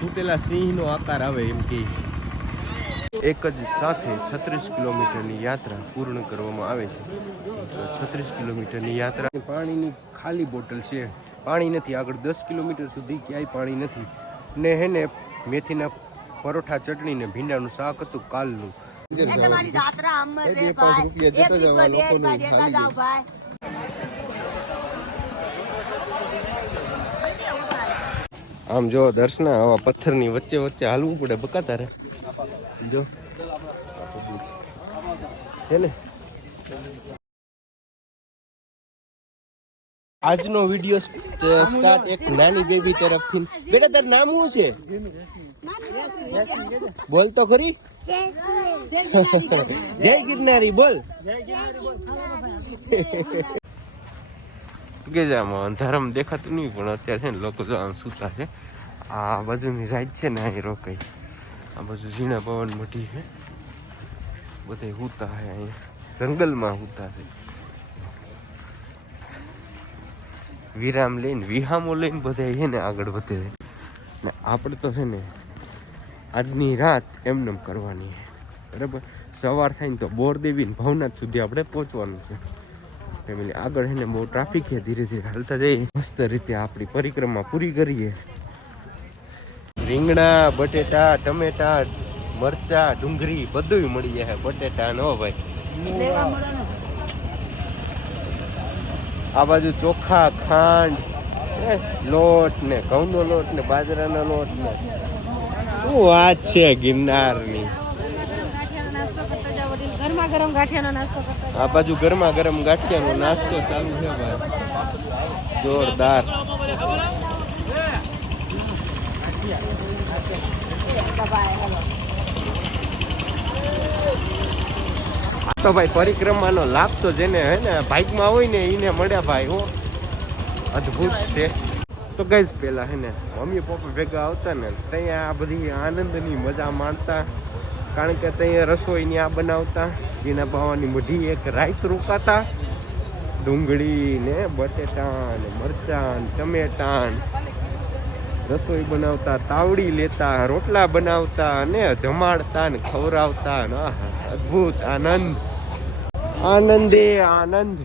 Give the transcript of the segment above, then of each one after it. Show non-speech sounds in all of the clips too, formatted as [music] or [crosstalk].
સૂતેલા સિંહનો આકાર આવે એમ કે. એક જ સાથે છત્રીસ કિલોમીટરની યાત્રા પૂર્ણ કરવામાં આવે છે. તો છત્રીસ કિલોમીટરની યાત્રા. પાણીની ખાલી બોટલ છે. પાણી નથી આગળ દસ કિલોમીટર સુધી ક્યાંય પાણી નથી. ને હે ને મેથીના પરોઠા ચટણી ને ભીંડાનું શાક હતું કાલનું. એ તમારી જાત્રા અમર રે ભાઈ એક રૂપિયા બે રૂપિયા દેતા જાવ ભાઈ આમ જો દર્શના આવા પથ્થરની વચ્ચે વચ્ચે હાલવું પડે બકાતા રે જો. હે ને આજનો વીડિયો સ્ટાર્ટ એક નાની બેબી તરફથી. બેટા તારું નામ શું છે? બોલ તો ખરી. જય [laughs] ગિરનારી બોલ. કે જે આમાં અંધારામ દેખાતું નહીં, પણ અત્યારે છે ને લોકો જો આમ સૂતા છે. આ બાજુની રાઈડ છે ને, અહીં રોકાઈ. આ બાજુ ઝીણા પવન મઢી છે. બધે હુતા છે અહીંયા. જંગલમાં હુતા છે. વિરામ લઈને, વિહામો લઈને બધા છે ને આગળ વધે ને આપણે તો છે ને, આજની રાત એમને કરવાની છે. બરાબર? સવાર થાય ને તો બોરદેવી ભવનાથ સુધી આપણે પહોંચવાનું છે. ફેમિલી. આગળ છે ને બહુ ટ્રાફિક છે ધીરે ધીરે હાલતા જઈએ. મસ્ત રીતે આપણી પરિક્રમા પૂરી કરીએ. રીંગણા બટેટા ટમેટા મરચા ડુંગળી બધું મળી જાય બટેટા નો ભાઈ. આ બાજુ ચોખા ખાંડ લોટ ને ઘઉંનો લોટ ને બાજરાનો લોટ ને. શું વાત છે ગિરનારની. ગરમા ગાંઠિયાનો નાસ્તો કરતા આ બાજુ ગરમા ગરમ ગાંઠિયાનો નાસ્તો ચાલુ છે ભાઈ. જોરદાર. તો ભાઈ પરિક્રમાનો લાભ તો જેને હે ને બાઇકમાં હોય ને એને મળ્યા ભાઈ હો. અદ્ભુત છે. તો ગઈ પેલા હે ને, મમ્મી પપ્પા ભેગા આવતા ને, ત્યાં આ બધી આનંદની મજા માણતા. કારણ કે ત્યાં રસોઈની આ બનાવતા. જીના બાવાની મઢી એક રાઈત રોકાતા. ડુંગળી ને બટેટા ને મરચાં ટમેટા રસોઈ બનાવતા, તાવડી લેતા, રોટલા બનાવતા અને જમાડતા ને ખવરાવતા ને અદ્ભુત આનંદ. આનંદે આનંદ.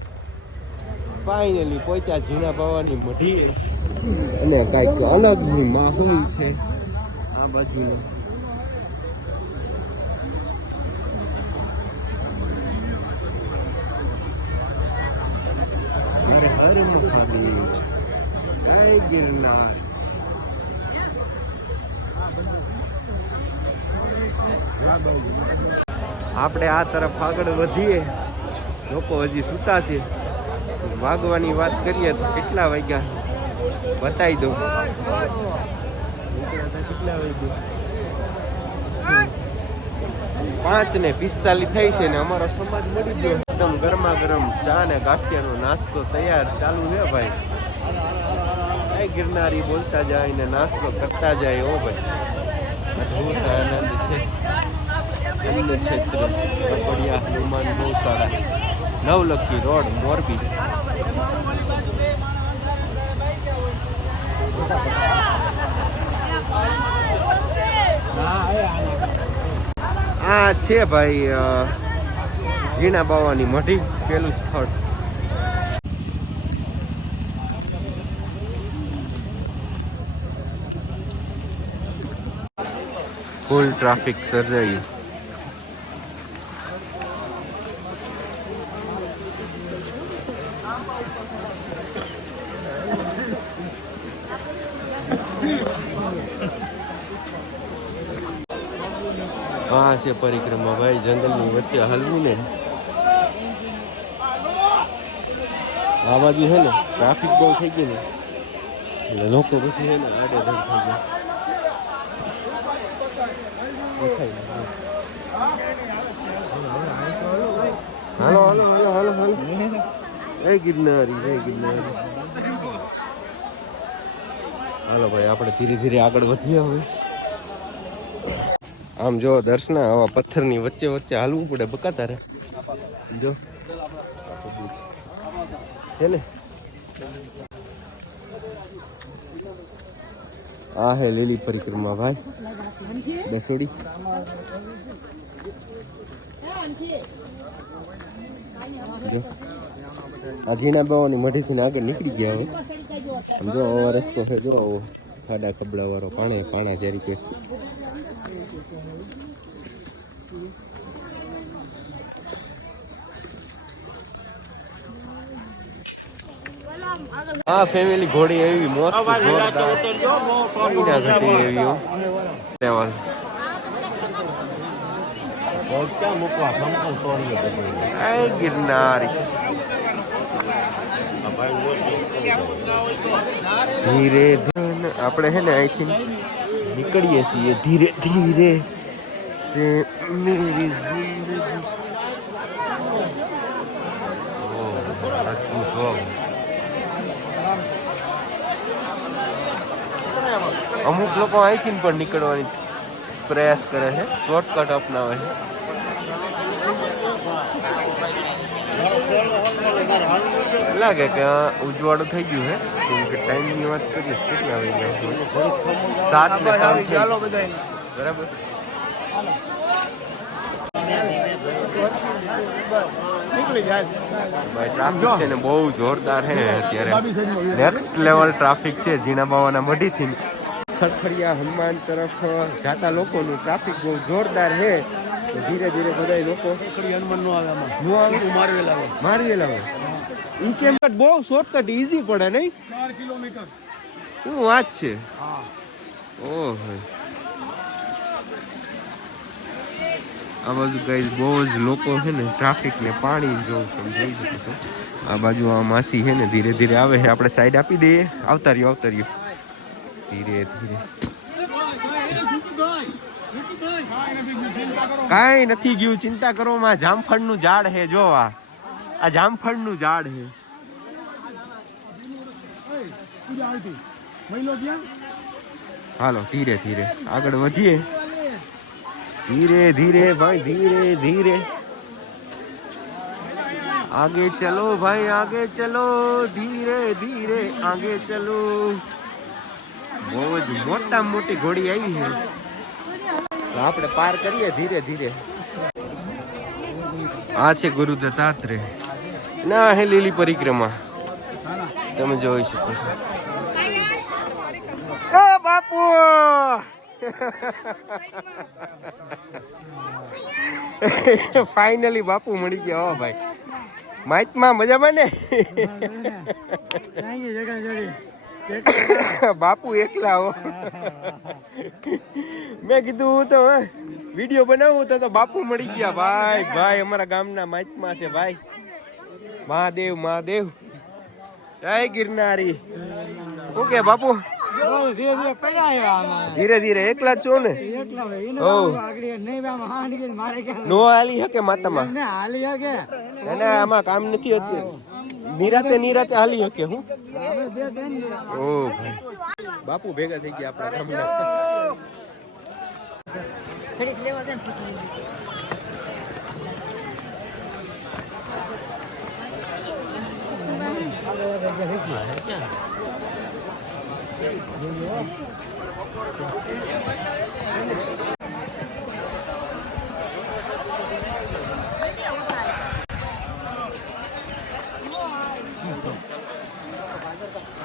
ફાઇનલી પહોંચ્યા ઝીણા બાવાની મઢી. અને કાંઈક અલગની માહોલ છે આ બાજુનો હરે હર મહાદેવ જય ગિરનાર આપણે આ તરફ આગળ વધીએ. લોકો હજી સૂતા છે. વાગવાની વાત કરીએ તો કેટલા વાગ્યા? બતાવી દઉં. પાંચ ને પિસ્તાલીસ થઈ છે ને અમારો સમાજ મળી ગયો. એકદમ ગરમા ગરમ ચા ને ગાંઠિયાનો નાસ્તો તૈયાર ચાલુ છે ભાઈ. ગિરનારી બોલતા જાય ને નાસ્તો કરતા જાય ઓ ભાઈ. અદ્ભુત આનંદ છે. અન્ન ક્ષેત્ર કપડિયા હનુમાન સારા નવલખી રોડ, મોરબી. આ છે ભાઈ જીણા બાવાની મઢી, પેલું સ્થળ. ફૂલ ટ્રાફિક સર્જાયું આ છે પરિક્રમા ભાઈ, જંગલની વચ્ચે હલવું ને આ બાજુ છે ને ટ્રાફિક બહુ થઈ ગયું ને એટલે લોકો પછી છે ને આડે થઈ ગયા. દેખાય હાલો ભાઈ, આપણે ધીરે ધીરે આગળ વધીએ હવે. આમ જો, દર્શના, આવા પથ્થરની વચ્ચે વચ્ચે હાલવું પડે બકા તારે. જો. છે ને આ હે લીલી પરિક્રમા, ભાઈ. બેસોડી. આ ઝીણા બાવાની મઢીથી આગળ નીકળી ગયા હવે જો આવો રસ્તો છે જો આવો ખાડા કબડા વાળો પાણે પાણા જે રીતે હા ફેમિલી ઘોડી એવી મોસ્ટ જોરદાર કઈ ના ઘટી એવી હો. લેવલ આય ગિરનારી ધીરે ધીરે આપણે છે ને અહીંથી નીકળીએ છીએ ધીરે ધીરે સે મેરી. અમુક લોકો અહીંથી પણ નીકળવાની પ્રયાસ કરે છે શોર્ટકટ અપનાવે છે લાગે કે આ ઉજવાડું થઈ ગયું છે કેમ કે ટાઈમની વાત કરીએ તો કેટલા આવી ગયા છે સાત ને ત્રણ થઈ બરાબર ભાઈ ટ્રાફિક છે ને બહુ જોરદાર છે અત્યારે નેક્સ્ટ લેવલ ટ્રાફિક છે ઝીણા બાવાના મઢીથી. સઠરિયા હનુમાન તરફ જાતા લોકોનું ટ્રાફિક બહુ જોરદાર છે. ધીરે ધીરે બધા લોકો હનુમાન નો આવે નો આવે? મારવેલ આવે મારવેલા હોય ઈ કેમ બહુ શોર્ટકટ ઈઝી પડે નહીં? ચાર કિલોમીટર. શું વાત છે? હા. ઓહો. આ બાજુ ગાઈઝ બહુ જ લોકો છે ને ટ્રાફિક ને પાણી જોઉં તમે જોઈ શકો છો. આ બાજુ આ માસી છે ને ધીરે ધીરે આવે છે. આપણે સાઈડ આપી દઈએ. આવતા રહ્યો આવતા રહ્યો ધીરે ધીરે. કાંઈ નથી ગયું, ચિંતા કરો, માં જામફળનું ઝાડ હે, જો આ. આ જામફળનું ઝાડ ક્યાં હાલો, ધીરે ધીરે. આગળ વધીએ. ધીરે ધીરે, ભાઈ, ધીરે ધીરે. આગે ચલો, ભાઈ, આગે ચલો. ધીરે ધીરે, આગે ચલો. બહુ જ મોટા મોટી ઘોડી આવી છે. તો આપણે પાર કરીએ ધીરે ધીરે. આ છે ગુરુ દત્તાત્રે ના, હે લીલી પરિક્રમા. તમે જોઈ શકો છો. બાપુ! ફાઇનલી બાપુ મળી ગયા, હો ભાઈ. માઇકમાં મજામાં ને બાપુ એકલા હો. મેં કીધું હું તો વીડિયો બનાવું તો બાપુ મળી ગયા. ભાઈ ભાઈ અમારા ગામના માઇકમાં છે ભાઈ. મહાદેવ મહાદેવ. જય ગિરનારી. ઓકે બાપુ? ધીરે ધીરે એકલા છો ને? નો હાલી હકે માતામાં? ના આમાં કામ નથી હોતું. નિરાતે નિરાતે હાલી હકે હું? ઓ ભાઈ. બાપુ ભેગા થઈ ગયા આપણા ગામના જોરદાર અમારે ઘેરે મૂકી ગયો અને એ બે મને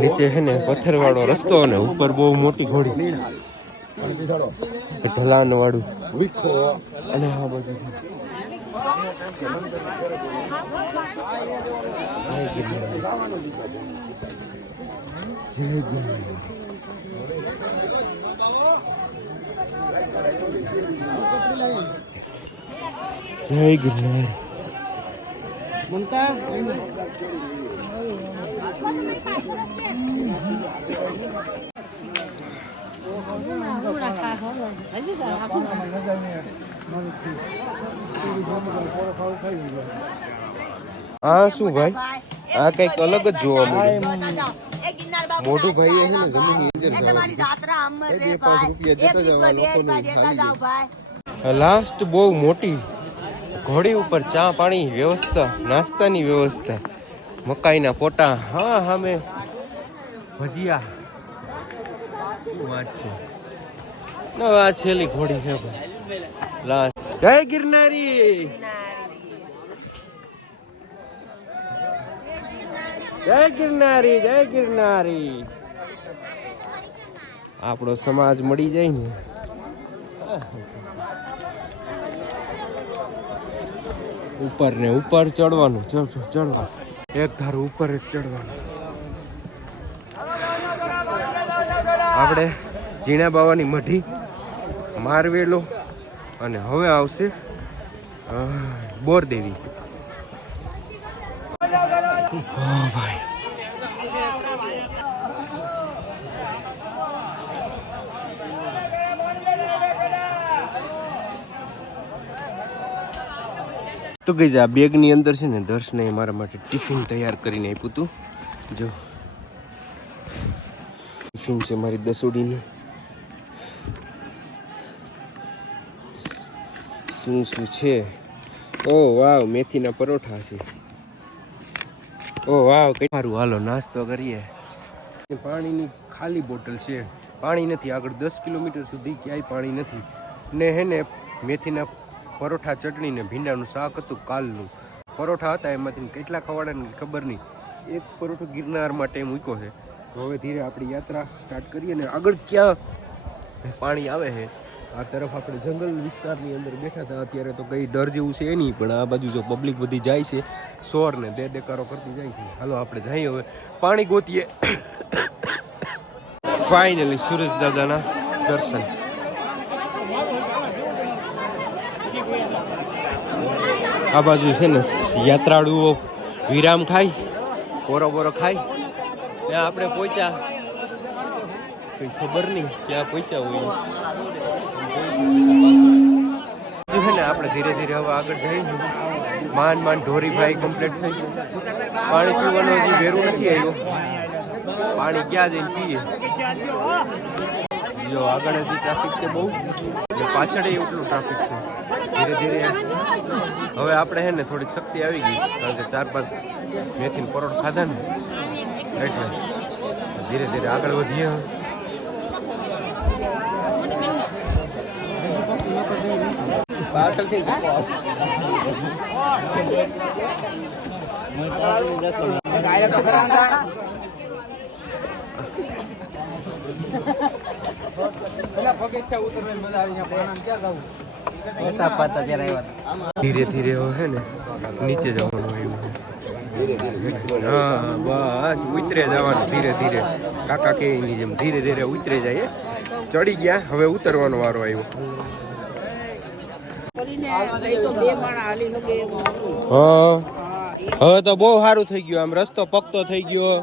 નીચે છે ને પથ્થરવાળો રસ્તો અને ઉપર બહુ મોટી ઘોડી. ઢલાન વાળું અને આ બધું. જય ગિરનારી. જય આ શું ભાઈ? આ કંઈક અલગ જ જોવા મળે મોઢું ભાઈ એ છે. ને અંદર ભાઈ. લાસ્ટ બહુ મોટી ઘોડી ઉપર ચા પાણી વ્યવસ્થા, નાસ્તાની વ્યવસ્થા. મકાઈના પોટા, હા હા મેં ભજીયા. શું વાત છે? આ છેલ્લી ઘોડી છે જય ગિરનારી! જય ગિરનારી જય ગિરનારી. આપણો સમાજ મળી જાય ને. ઉપર ને ઉપર ચડવાનું. ચડ ચડ, ચડવાનું એક ધારું ઉપર જ ચડવાનું. આપણે ઝીણા બાવાની મઢી મારવેલો અને હવે આવશે બોરદેવી. ભાઈ. તો ગઈ આ બેગની અંદર છે ને દર્શને મારા માટે ટિફિન તૈયાર કરીને આપ્યું હતું જો. ટિફિન છે મારી દસોડીનું. શું શું છે? ઓ, વાવ, મેથીના પરોઠા છે. ઓ, વાવ, કઈ સારું હાલો, નાસ્તો કરીએ. પાણીની ખાલી બોટલ છે. પાણી નથી, આગળ દસ કિલોમીટર સુધી ક્યાંય પાણી નથી. ને હે ને, મેથીના પરોઠા ચટણી ને ભીંડાનું શાક હતું કાલનું. પરોઠા હતા એમાંથી કેટલા ખવાડાને ખબર નહીં. એક પરોઠો ગિરનાર માટે મૂક્યો છે. તો હવે ધીરે આપણી યાત્રા સ્ટાર્ટ કરીએ ને આગળ ક્યાં પાણી આવે છે? આ તરફ આપણે જંગલ વિસ્તારની અંદર બેઠા હતા. અત્યારે તો કંઈ ડર જેવું છે નહીં, પણ આ બાજુ જો પબ્લિક બધી જાય છે સોર ને દે દેકારો કરતી જાય છે. હાલો, આપણે જઈએ હવે. પાણી ગોતીએ. [coughs] ફાઇનલી સુરેશ દાદાના દર્શન. આ બાજુ છે ને યાત્રાળુઓ વિરામ ખાય બોરો બોરો ખાય ત્યાં આપણે પહોંચ્યા. કંઈ ખબર નહીં ક્યાં પહોંચ્યા હોય છે ને, આપણે ધીરે ધીરે હવે આગળ જઈએ. માન માન ઢોરીભાઈ કમ્પ્લીટ થઈ ગયું. પાણી પીવાનું હજી વેરું નથી આવ્યું. પાણી ક્યાં જઈને પીએ? જો, આગળ હજી ટ્રાફિક છે બહુ. પાછળ એટલું ટ્રાફિક છે. ધીરે ધીરે. હવે આપણે હે ને થોડીક શક્તિ આવી ગઈ કારણ કે ચાર પાંચ મેથીને પરોઠ ખાધા ને એટલે ધીરે ધીરે આગળ વધીએ. ધીરે ધીરે હે ને નીચે જવાનું આવ્યું ધીરે ધીરે હા બસ ઉતરે જવાનું ધીરે ધીરે. કાકા કે એની જેમ ધીરે ધીરે ઉતરે જાય ચડી ગયા હવે ઉતરવાનો વારો આવ્યો. હા. હવે તો બહુ સારું થઈ ગયું આમ રસ્તો પક્તો થઈ ગયો.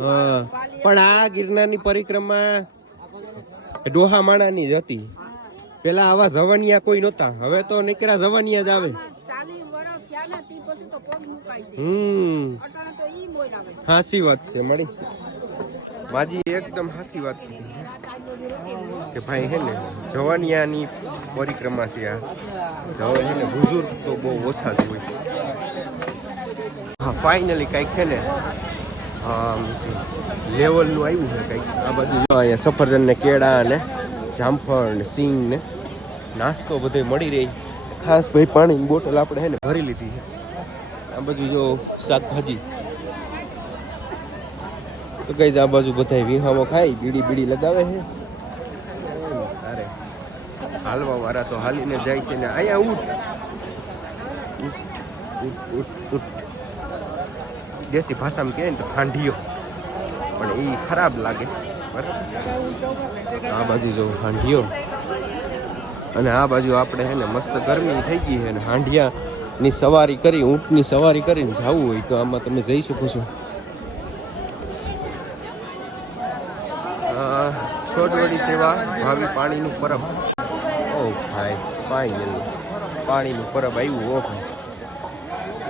હા. પણ આ ગિરનારની પરિક્રમા ડોહા માણાની જ હતી. પેલા આવા જવાનિયા કોઈ નહોતા. હવે તો નીકળ્યા જવાનિયા જ આવે. હમ. હાસી વાત છે મળી. માજી એકદમ હાસી વાત કે ભાઈ હે ને જવાનિયાની પરિક્રમા છે આ. હવે છે ને બુઝુર્ગ તો બહુ ઓછા જ હોય. હા ફાઇનલી કાંઈક છે ને લેવલનું આવ્યું છે કંઈક. આ બધું અહીંયા સફરજન ને કેળા ને જામફળ ને સિંગ ને નાસ્તો બધો મળી રહે. ખાસ ભાઈ પાણીની બોટલ આપણે ને ભરી લીધી છે. આ બધું જો શાકભાજી. તો કઈ આ બાજુ બધા વિહામો ખાઈ બીડી બીડી લગાવે છે. અરે, હાલવા વાળા તો હાલીને જાય છે ને, અહીંયા ઉઠ ઉઠ ઉઠ ઉઠ. દેશી ભાષામાં કહે ને તો ખાંડીઓ પણ એ ખરાબ લાગે. આ બાજુ જો હાંડિયો અને આ બાજુ આપણે હે ને મસ્ત ગરમી થઈ ગઈ છે અને હાંડિયાની સવારી કરી, ઊંટની સવારી કરીને જવું હોય તો આમાં તમે જઈ શકો છો. છોડવડી સેવા, ભાવિ પાણીનું પરબ. ઓ ભાઈ ભાઈ પાણીનું પરબ આવ્યું, ઓ ભાઈ.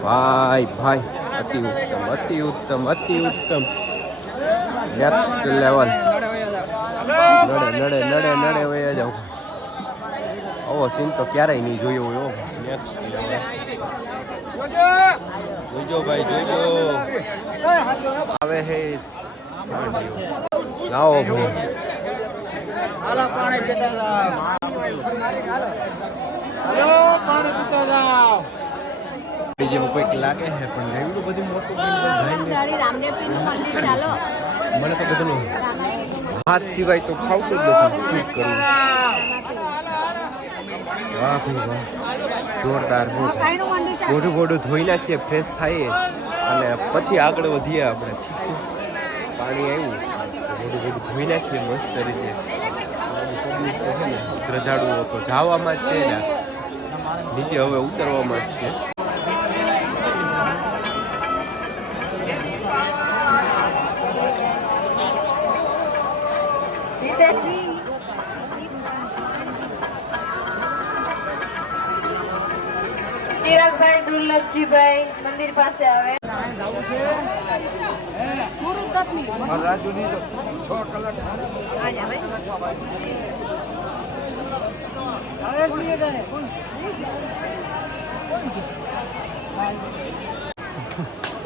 ભાઈ ભાઈ. અતિ ઉત્તમ અતિ ઉત્તમ અતિ ઉત્તમ નેક્સ્ટ લેવલ નડે નડે નડે નડે, વયા જાવ આવો સીન તો ક્યારેય નહીં જોયો હોય નેક્સ્ટ જોજો ભાઈ, જોજો. આવે હે. લાવો ભાઈ. બીજે કોઈક લાગે છે પણ એવડું બધું મોટું ચાલો. મને તો બધું હાથ સિવાય તો ખાવતું જ નથી શું કરવું વાહ ભાઈ વાહ. જોરદાર ગોઢું મોઢું મોઢું ધોઈ નાખીએ ફ્રેશ થઈએ અને પછી આગળ વધીએ આપણે ઠીક છે? પાણી આવ્યું. મોઢું મોઢું ધોઈ નાખીએ મસ્ત રીતે. શ્રદ્ધાળુઓ તો જવામાં જ છે ને. નીચે હવે ઉતરવામાં જ છે.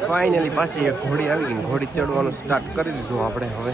ફાઇનલી પાછી એક ઘોડી આવી ગઈ ઘોડી ચડવાનું સ્ટાર્ટ કરી દીધું આપણે હવે.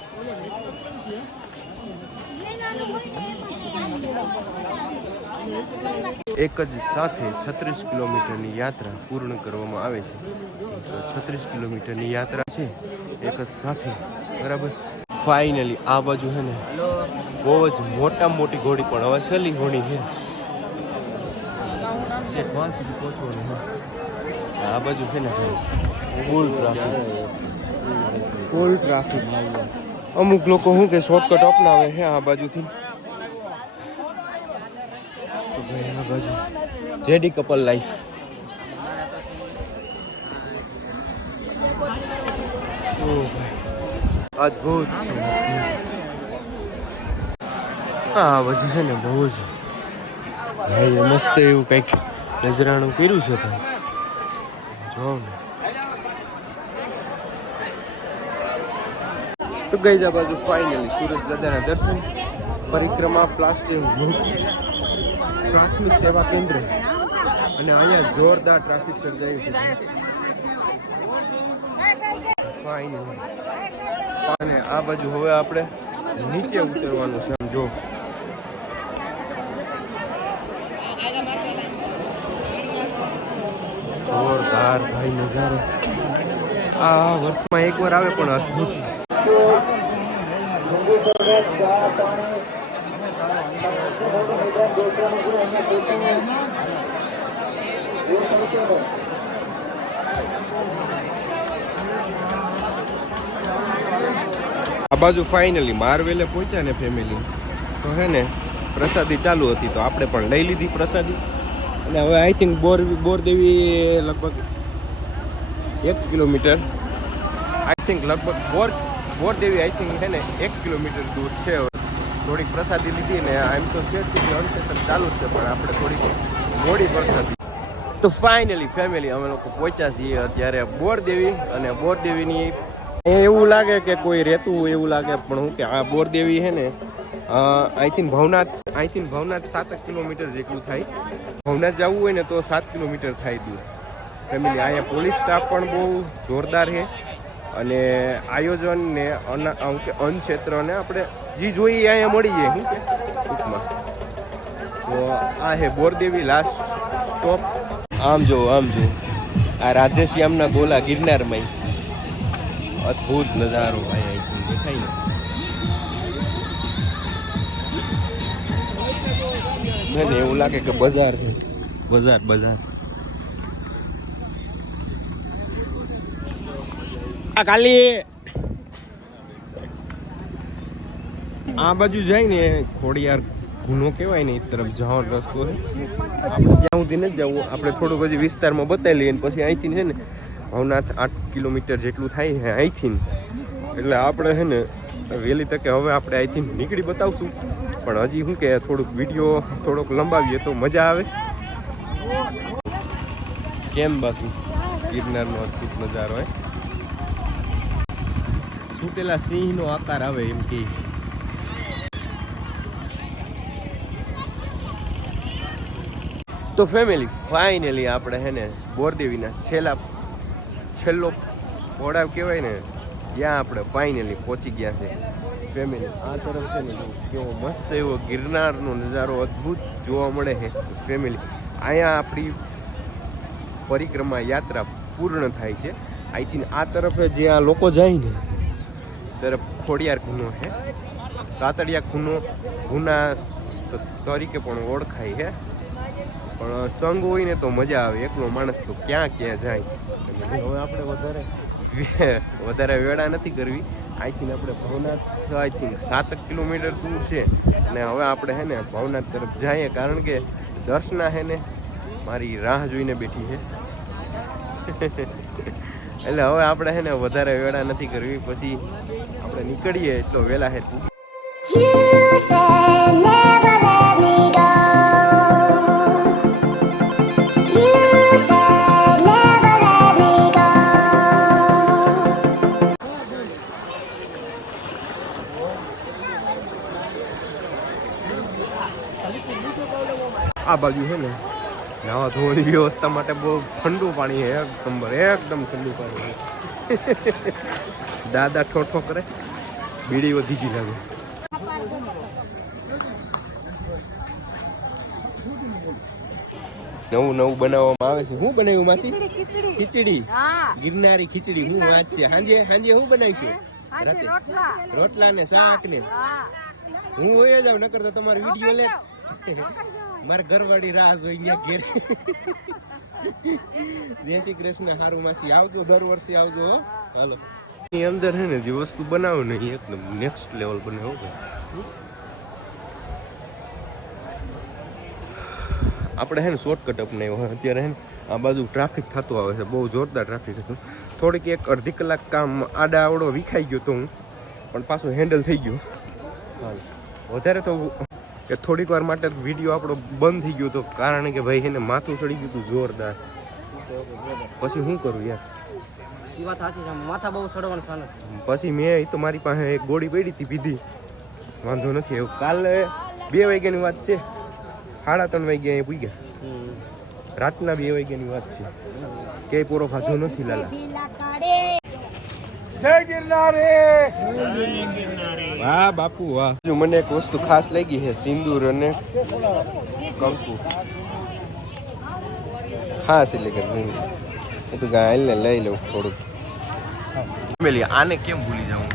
એક જ સાથે છત્રીસ કિલોમીટરની યાત્રા પૂર્ણ કરવામાં આવે છે. છત્રીસ કિલોમીટરની યાત્રા છે એક જ સાથે. બરાબર? ફાઇનલી આ બાજુ છે ને બહુ જ મોટા મોટી ઘોડી પણ હવે છેલ્લી ઘોડી છે. સુધી પહોંચવાનું આ બાજુ છે ને ફૂલ ટ્રાફિક ફૂલ ટ્રાફિક અમુક લોકો શું કે શોર્ટકટ અપનાવે છે આ બાજુથી તો ભાઈ આ બાજુ જેડી કપલ લાઈફ અદભુત આ બધું છે ને બહુ જ ભાઈ, મસ્ત એવું કંઈક નજરાણું કર્યું છે ભાઈ. જો તો ગઈ જા બાજુ ફાઇનલી સુરેશ દાદાના દર્શન. પરિક્રમા પ્લાસ્ટિક પ્રાથમિક સેવા કેન્દ્ર. અને અહીંયા જોરદાર ટ્રાફિક સર્જાયું છે. અને આ બાજુ હવે આપણે નીચે ઉતરવાનું છે. આમ જો. જોરદાર ભાઈ નજારો. આ વર્ષમાં એકવાર આવે પણ અદ્ભુત. આ બાજુ ફાઇનલી મારવેલે પહોંચ્યા ને ફેમિલી તો હે ને, પ્રસાદી ચાલુ હતી, તો આપણે પણ લઈ લીધી પ્રસાદી. અને હવે આઈ થિંક બોર બોરદેવી લગભગ એક કિલોમીટર. આઈ થિંક લગભગ બોર બોરદેવી આઈ થિંક છે ને, એક કિલોમીટર દૂર છે હવે. થોડીક પ્રસાદી લીધી ને આમ તો શેરથી અનશેતન ચાલુ છે, પણ આપણે થોડીક મોડી પ્રસાદી તો ફાઇનલી ફેમિલી અમે લોકો પહોંચ્યા છીએ અત્યારે બોરદેવી અને બોરદેવીની એવું લાગે કે કોઈ રહેતું હોય એવું લાગે, પણ હું કે આ બોરદેવી છે ને I think Bhavnath, I think Bhavnath સાત કિલોમીટર જેટલું થાય. ભવનાથ જવું હોય ને તો સાત કિલોમીટર થાય દૂર. ફેમિલી અહીંયા પોલીસ સ્ટાફ પણ બહુ જોરદાર છે. અને આયોજન ને અન આમ કે ક્ષેત્રને આપણે જે જોઈએ અહીંયા મળી જાય. શું કે? ટૂંકમાં. તો આ હે બોરદેવી લાસ્ટ સ્ટોપ આમ જો આમ જો. આ રાધેશ્યામના ગોલા ગિરનારમાં અદ્ભુત નજારો ભાઈ અહીંથી દેખાય ને. મને એવું લાગે કે બજાર છે. બજાર બજાર. આ કાલી આ બાજુ જાય ને, ખોડિયાર ગુનો કહેવાય ને, એ તરફ જવાનો રસ્તો છે. ત્યાં સુધી નથી જવું, આપણે થોડુંક હજી વિસ્તારમાં બતાવી લઈએ ને, પછી અહીંથી છે ને, ભવનાથ આઠ કિલોમીટર જેટલું થાય છે અહીંથી એટલે આપણે છે ને, વહેલી તકે હવે આપણે અહીંથી નીકળી બતાવશું. પણ હજી શું કે, થોડુંક વીડિયો થોડોક લંબાવીએ તો મજા આવે. કેમ બાકી? ગિરનારનો અદભુત નજારો હોય સુતેલા સિંહનો આકાર આવે એમ કે. તો ફેમિલી ફાઇનલી આપણે હે ને બોરદેવીના છેલ્લા, છેલ્લો પડાવ કહેવાય ને, ત્યાં આપણે ફાઇનલી પહોંચી ગયા છે ફેમિલી આ તરફ છે ને કેવો મસ્ત એવો ગિરનારનો નજારો અદ્ભુત જોવા મળે છે ફેમિલી અહીંયા આપણી પરિક્રમા યાત્રા પૂર્ણ થાય છે. અહીંથી આ તરફે જે આ લોકો જાય ને, તરફ ખોડિયાર ખૂનો છે. તાતડિયા ખૂનો ગુના તરીકે પણ ઓળખાય છે. પણ સંગ હોય ને તો મજા આવે. એકલો માણસ તો ક્યાં ક્યાં જાય? હવે આપણે વધારે વધારે વેળા નથી કરવી. અહીંથી આપણે ભવનાથ આઈ થિંક સાતક કિલોમીટર દૂર છે. અને હવે આપણે હે ને ભવનાથ તરફ જઈએ કારણ કે દર્શના હે ને મારી રાહ જોઈને બેઠી છે. [laughs] એટલે હવે આપણે હે ને વધારે વેળા નથી કરવી. પછી આપણે નીકળીએ એટલો વહેલા હેતુ આ બાજુ છે ને નાવા ધોવાની વ્યવસ્થા માટે બહુ ઠંડુ પાણી છે એક નંબર એકદમ ઠંડુ પાણી [laughs] દાદા ઠોઠો કરે બીડી વધી ગઈ લાગે. નવું નવું બનાવવામાં આવે છે. શું બનાવ્યું માસી? ખીચડી ગિરનારી ખીચડી હું વાત છે. હાંજે હાંજે હું બનાવીશું? છે રોટલા. ને શાક ને? હું. હોય જાવ નકર તો તમારી વીડિયો લે. મારે ઘરવાળી રાહ જોઈ ગયા ઘેર. જય શ્રી કૃષ્ણ હારું માસી આવજો દર વર્ષે આવજો હાલો. એની અંદર છે ને જે વસ્તુ બનાવો ને એ એકદમ નેક્સ્ટ લેવલ બને હો આપણે હે ને શોર્ટકટ અપનાવ્યો હોય અત્યારે હે ને આ બાજુ ટ્રાફિક થતું આવે છે બહુ જોરદાર ટ્રાફિક થતું થોડીક એક અડધી કલાક કામ આડા આવડો વિખાઈ ગયો તો હું પણ પાછું હેન્ડલ થઈ ગયો. વધારે તો કે થોડીક વાર માટે વીડિયો આપણો બંધ થઈ ગયો હતો. કારણ કે ભાઈ એને માથું ચડી ગયું હતું જોરદાર. પછી શું કરું યાર? એ વાત સાચી છે. માથા બહુ સડવાનું છે. પછી મેં એ તો મારી પાસે એક ગોળી પડી હતી પીધી. વાંધો નથી એવું. કાલે બે વાગ્યાની વાત છે. સાડા ત્રણ વાગ્યા અહીંયા પૂગ્યા. રાતના બે વાગ્યાની વાત છે. કે પૂરો ખાધો નથી લાલા. વાહ બાપુ વાહ. મને એક વસ્તુ ખાસ લાગી છે સિંદૂર અને કંકુ. ખાસ એટલે કે નહીં. હું તો ગાયલને લઈ લઉં થોડુંક. ફેમિલી આને કેમ ભૂલી જાઉં?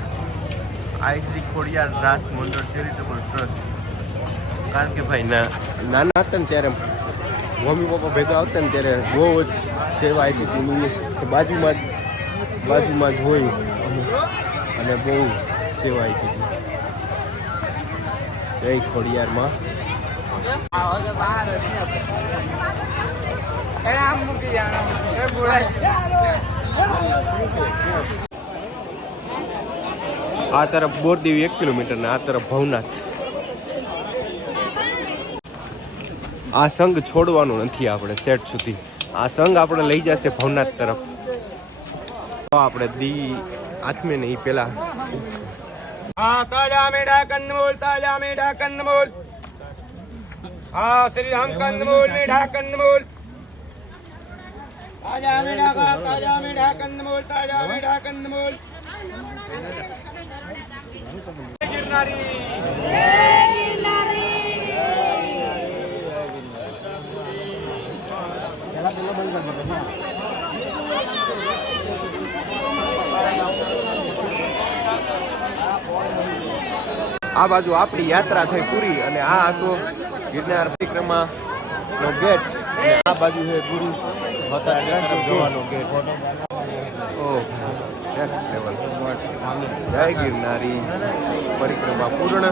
આઈ શ્રી ખોડિયાર રાસ મંડળ ચેરિટેબલ ટ્રસ્ટ કારણ કે ભાઈ ના નાના હતા ને ત્યારે મમ્મી પપ્પા ભેગા આવતા ને ત્યારે બહુ જ સેવા આપી હતી બાજુમાં જ બાજુમાં જ હોય. અને બહુ સેવા આપી હતી. જય ખોડિયારમાં. આ તરફ બોરદેવી એક કિલોમીટર ને આ તરફ ભવનાથ. આ સંઘ છોડવાનો નથી આપણે સેટ સુધી. આ સંઘ આપણે લઈ જશે ભવનાથ તરફ. આપણે દી આથમે ને એ પેલા હા તાજા મેઢા કંદમૂલ તાજા મેઢા કંદમૂલ હા શ્રી રામ કંદમૂલ મેઢા કંદમૂલ તાજા મેઢા ખા, તાજા મેઢા કંદમૂલ તાજા મેઢા ગિરનારી. આ બાજુ આપણી યાત્રા થઈ પૂરી અને આ હતો ગિરનાર પરિક્રમા નો ગેટ. આ બાજુ છે ગુરુ તરફ જવાનો ગેટ. ઓહ નેક્સ્ટ જય ગિરનારી પરિક્રમા પૂર્ણ.